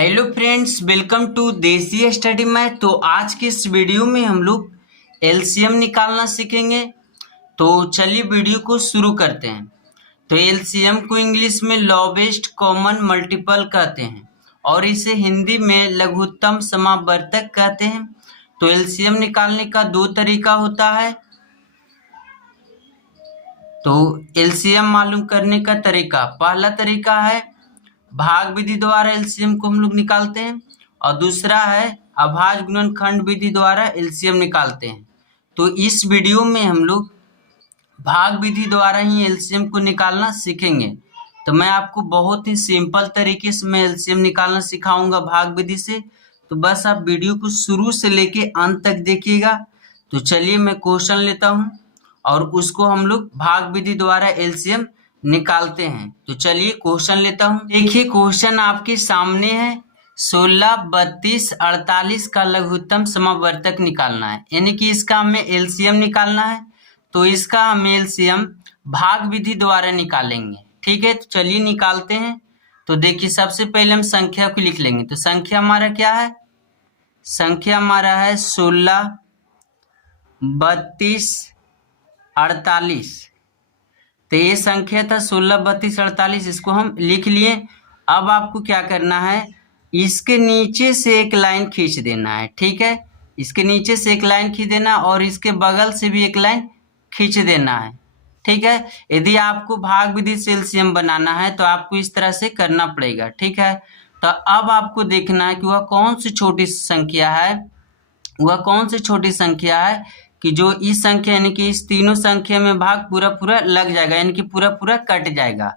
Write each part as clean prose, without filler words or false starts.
Hello friends, welcome to देसी study math. तो आज के इस वीडियो में हम लोग एलसीएम निकालना सीखेंगे। तो चलिए वीडियो को शुरू करते हैं। तो एलसीएम को इंग्लिश में लॉवेस्ट कॉमन मल्टीपल कहते हैं और इसे हिंदी में लघुत्तम समावर्तक कहते हैं। तो एलसीएम निकालने का दो तरीका होता है। तो एलसीएम मालूम करने का तरीका, पहला तरीका है भाग विधि द्वारा एलसीएम को हम लोग निकालते हैं और दूसरा है अभाज्य गुणनखंड विधि द्वारा एलसीएम निकालते हैं। तो इस वीडियो में हम लोग भाग विधि द्वारा ही एलसीएम को निकालना सीखेंगे। तो मैं आपको बहुत ही सिंपल तरीके से मैं एलसीएम निकालना सिखाऊंगा भाग विधि से। तो बस आप वीडियो को शुरू से लेके अंत तक देखिएगा। तो चलिए मैं क्वेश्चन लेता हूँ और उसको हम लोग भाग विधि द्वारा एलसीएम निकालते हैं। तो चलिए क्वेश्चन लेता हूँ। देखिए क्वेश्चन आपके सामने है, 16, 32, 48 का लघुत्तम समावर्तक निकालना है, यानी कि इसका हमें एलसीएम निकालना है। तो इसका हम एलसीएम भाग विधि द्वारा निकालेंगे। ठीक है, तो चलिए निकालते हैं। तो देखिए सबसे पहले हम संख्या को लिख लेंगे। तो संख्या हमारा क्या है? संख्या हमारा है 16, 32, 48। तो ये संख्या था 16, 32, 48, इसको हम लिख लिए। अब आपको क्या करना है, इसके नीचे से एक लाइन खींच देना है। ठीक है, इसके नीचे से एक लाइन खींच देना और इसके बगल से भी एक लाइन खींच देना है। ठीक है, यदि आपको भाग विधि से एलसीएम बनाना है तो आपको इस तरह से करना पड़ेगा। ठीक है, तो अब आपको देखना है कि वह कौन सी छोटी संख्या है, वह कौन सी छोटी संख्या है कि जो इस संख्या यानी कि इस तीनों संख्या में भाग पूरा पूरा लग जाएगा, यानी कि पूरा पूरा कट जाएगा।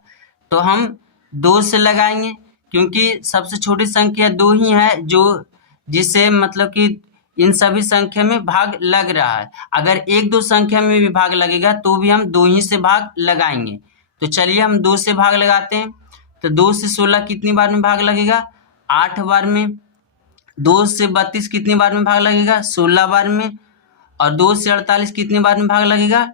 तो हम 2 से लगाएंगे, क्योंकि सबसे छोटी संख्या 2 ही है जो जिसे मतलब कि इन सभी संख्या में भाग लग रहा है। अगर 1-2 संख्या में भी भाग लगेगा तो भी हम 2 ही से भाग लगाएंगे। तो चलिए हम 2 से भाग लगाते हैं। तो 2 से 16 कितनी बार में भाग लगेगा? 8 बार में। 2 से 32 कितनी बार में भाग लगेगा? 16 बार में। और 2 से 48 कितनी बार में भाग लगेगा?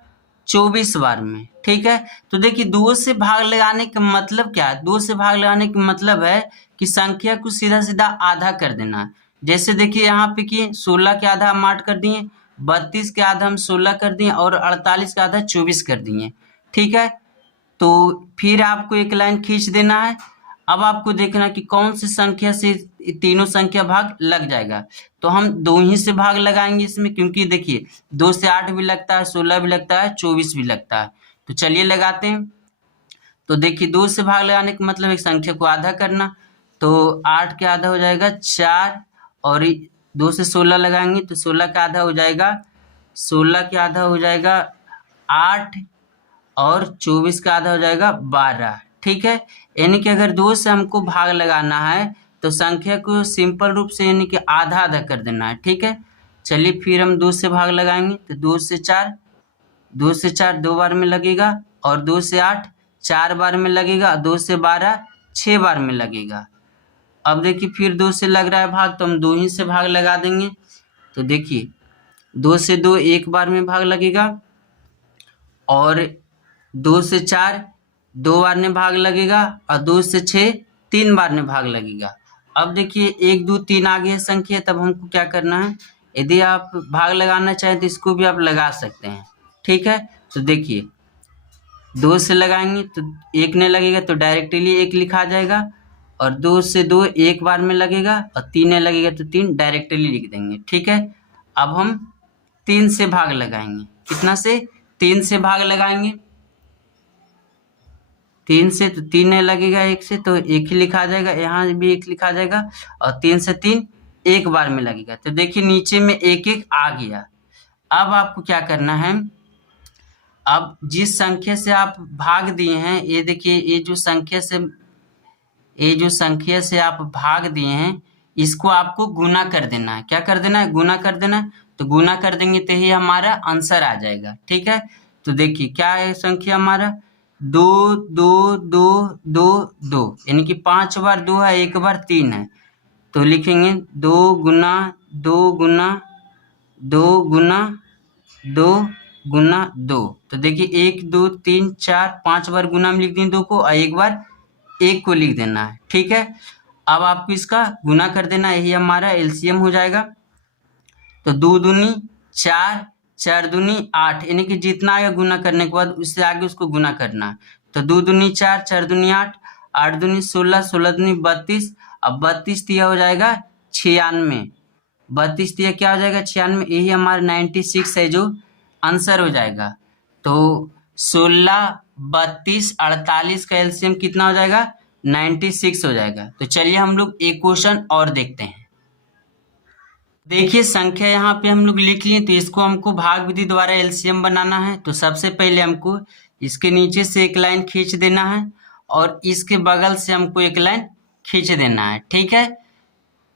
24 बार में। ठीक है, तो देखिए 2 से भाग लगाने का मतलब क्या है? 2 से भाग लगाने का मतलब है कि संख्या को सीधा सीधा आधा कर देना। जैसे देखिए यहाँ पे कि 16 के आधा हम 8 कर दिए, 32 के आधा हम 16 कर दिए और 48 का आधा 24 कर दिए। ठीक है, तो फिर आपको एक लाइन खींच देना है। अब आपको देखना कि कौन सी संख्या से तीनों संख्या भाग लग जाएगा। तो हम 2 ही से भाग लगाएंगे इसमें, क्योंकि देखिए 2 से 8 भी लगता है, 16 भी लगता है, 24 भी लगता है। तो चलिए लगाते हैं। तो देखिए 2 से भाग लगाने का मतलब एक संख्या को आधा करना। तो 8 के आधा हो जाएगा 4 और 2 से 16 लगाएंगे तो 16 का आधा हो जाएगा 16 के आधा हो जाएगा 8 और 24 का आधा हो जाएगा 12। ठीक है, यानी कि अगर 2 से हमको भाग लगाना है तो संख्या को सिंपल रूप से यानी कि आधा आधा कर देना है। ठीक है, चलिए फिर हम 2 से भाग लगाएंगे। तो 2 से 4 2 बार में लगेगा और 2 से 8 4 बार में लगेगा, 2 से 12 6 बार में लगेगा। अब देखिए फिर 2 से लग रहा है भाग तो हम 2 ही से भाग लगा देंगे। तो देखिए 2 से 2 1 बार में भाग लगेगा और 2 से 4 2 बार में भाग लगेगा और 2 से 6 3 बार में भाग लगेगा। अब देखिए 1 2 3 आगे है संख्या, तब हमको क्या करना है, यदि आप भाग लगाना चाहें तो इसको भी आप लगा सकते हैं। ठीक है, तो देखिए 2 से लगाएंगे तो 1 नहीं लगेगा तो डायरेक्टली 1 लिखा जाएगा और 2 से 2 1 बार में लगेगा और 3 नहीं लगेगा तो 3 डायरेक्टली लिख देंगे। ठीक है, अब हम 3 से भाग लगाएंगे। कितना से? 3 से भाग लगाएंगे। 3 से तो 3 नहीं लगेगा, 1 से तो 1 ही लिखा जाएगा, यहाँ भी 1 लिखा जाएगा और 3 से 3 1 बार में लगेगा। तो देखिए नीचे में 1 1 आ गया। अब आपको क्या करना है, अब जिस संख्या से आप भाग दिए हैं, ये देखिए ये जो संख्या से आप भाग दिए हैं इसको आपको गुना कर देना है। क्या कर देना है? गुना कर देना है। तो गुना कर देंगे तो ही हमारा आंसर आ जाएगा। ठीक है, तो देखिए क्या है संख्या हमारा 2 2 2 2 2, यानी कि 5 बार 2 है, 1 बार 3 है। तो लिखेंगे 2 गुना 2 गुना 2 गुना 2 गुना 2। तो देखिए 1 2 3 4 5 बार गुना में लिख दें 2 को और 1 बार 1 को लिख देना है। ठीक है, अब आपको इसका गुना कर देना, यही हमारा एलसीएम हो जाएगा। तो 2 दूनी 4, 4 दूनी 8, यानी कि जितना आएगा गुना करने के बाद उससे आगे उसको गुना करना। तो 2 दूनी 4, 4 दूनी 8, 8 दूनी 16, 16 दूनी 32। अब 32 तिया हो जाएगा 96, 32 तिया क्या हो जाएगा 96, यही हमारा 96 है जो आंसर हो जाएगा। तो 16, 32, 48 का एलसीएम कितना हो जाएगा 96 हो जाएगा। तो चलिए हम लोग एक क्वेश्चन और देखते हैं। देखिए संख्या यहाँ पे हम लोग लिख लिए, तो इसको हमको भाग विधि द्वारा एलसीएम बनाना है। तो सबसे पहले हमको इसके नीचे से एक लाइन खींच देना है और इसके बगल से हमको एक लाइन खींच देना है, ठीक है।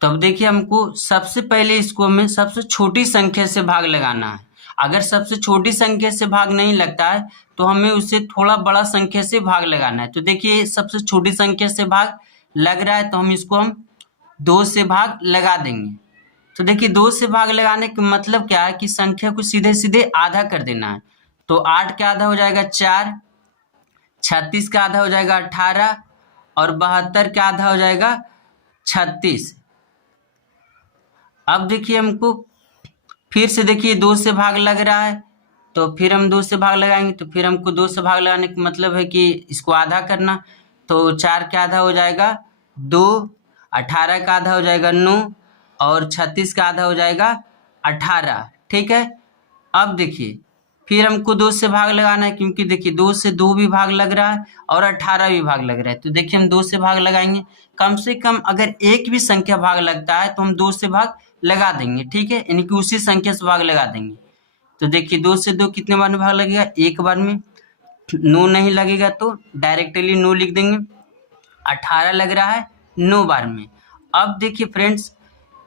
तो अब देखिए हमको सबसे पहले इसको हमें सबसे छोटी संख्या से भाग लगाना है। अगर सबसे छोटी संख्या से भाग नहीं लगता है तो हमें उससे थोड़ा बड़ा संख्या से भाग लगाना है। तो देखिए सबसे छोटी संख्या से भाग लग रहा है, तो हम इसको 2 से भाग लगा देंगे। तो देखिए 2 से भाग लगाने का मतलब क्या है कि संख्या को सीधे सीधे आधा कर देना है। तो 8 का आधा हो जाएगा 4, 36 का आधा हो जाएगा 18 और 72 का आधा हो जाएगा 36। अब देखिए हमको फिर से देखिए 2 से भाग लग रहा है, तो फिर हम 2 से भाग लगाएंगे। तो फिर हमको 2 से भाग लगाने का मतलब है कि इसको आधा करना। तो 4 का आधा हो जाएगा 2, 18 का आधा हो जाएगा 9 और 36 का आधा हो जाएगा 18, ठीक है। अब देखिए फिर हमको 2 से भाग लगाना है, क्योंकि देखिए 2 से 2 भी भाग लग रहा है और 18 भी भाग लग रहा है। तो देखिए हम 2 से भाग लगाएंगे, कम से कम अगर एक भी संख्या भाग लगता है तो हम 2 से भाग लगा देंगे, ठीक है, यानी कि उसी संख्या से भाग लगा देंगे। तो देखिए 2 से 2 कितने बार में भाग लगेगा, एक बार में। 9 नहीं लगेगा तो डायरेक्टली 9 लिख देंगे। 18 लग रहा है 9 बार में। अब देखिए फ्रेंड्स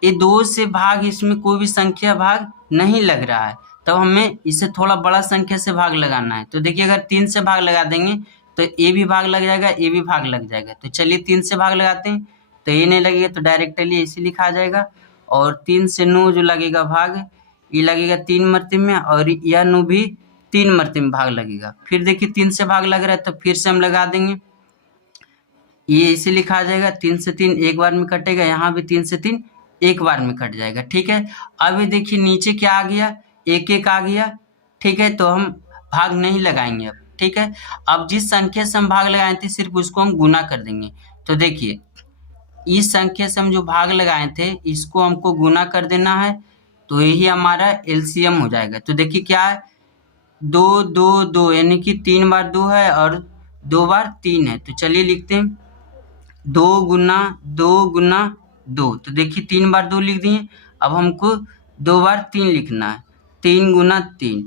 ये 2 से भाग इसमें कोई भी संख्या भाग नहीं लग रहा है, तब हमें इसे थोड़ा बड़ा संख्या से भाग लगाना है। तो देखिए अगर 3 से भाग लगा देंगे तो ये भी भाग लग जाएगा, ये भी भाग लग जाएगा। तो चलिए 3 से भाग लगाते हैं, तो ये नहीं लगेगा तो डायरेक्टली ऐसे लिखा जाएगा। और 3 से 9 जो लगेगा भाग, ये लगेगा 3 मरतबे में और यह 9 भी 3 मरतबे में भाग लगेगा। फिर देखिए 3 से भाग लग रहा है तो फिर से हम लगा देंगे, ये इसे लिखा जाएगा। 3 से 3 एक बार में कटेगा, यहाँ भी 3 से 3 एक बार में कट जाएगा, ठीक है। अब ये देखिए नीचे क्या आ गया, 1 1 आ गया, ठीक है। तो हम भाग नहीं लगाएंगे अब, ठीक है। अब जिस संख्या से हम भाग लगाए थे सिर्फ उसको हम गुना कर देंगे। तो देखिए इस संख्या से हम जो भाग लगाए थे इसको हमको गुना कर देना है, तो यही हमारा एलसीएम हो जाएगा। तो देखिए क्या है 2 2 2, यानी कि 3 बार 2 है और 2 बार 3 है। तो चलिए लिखते हैं 2 गुना 2 गुना 2। तो देखिए 3 बार 2 लिख दिए, अब हमको 2 बार 3 लिखना है, 3 गुना 3।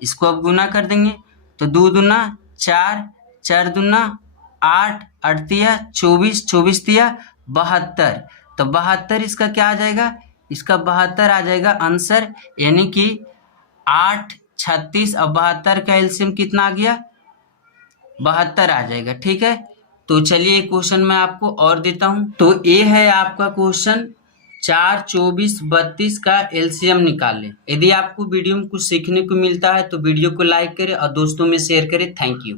इसको अब गुना कर देंगे, तो 2 दूना 4, 4 दूना 8, 8 तिया 24, 24 तिया 72। तो 72 इसका क्या आ जाएगा, इसका 72 आ जाएगा आंसर, यानी कि 8, 36 और 72 का एलसीएम कितना आ गया 72 आ जाएगा, ठीक है। तो चलिए क्वेश्चन मैं आपको और देता हूं। तो ये है आपका क्वेश्चन 4, 24, 32 का एलसीएम निकालें। यदि आपको वीडियो में कुछ सीखने को मिलता है तो वीडियो को लाइक करें और दोस्तों में शेयर करें। Thank you.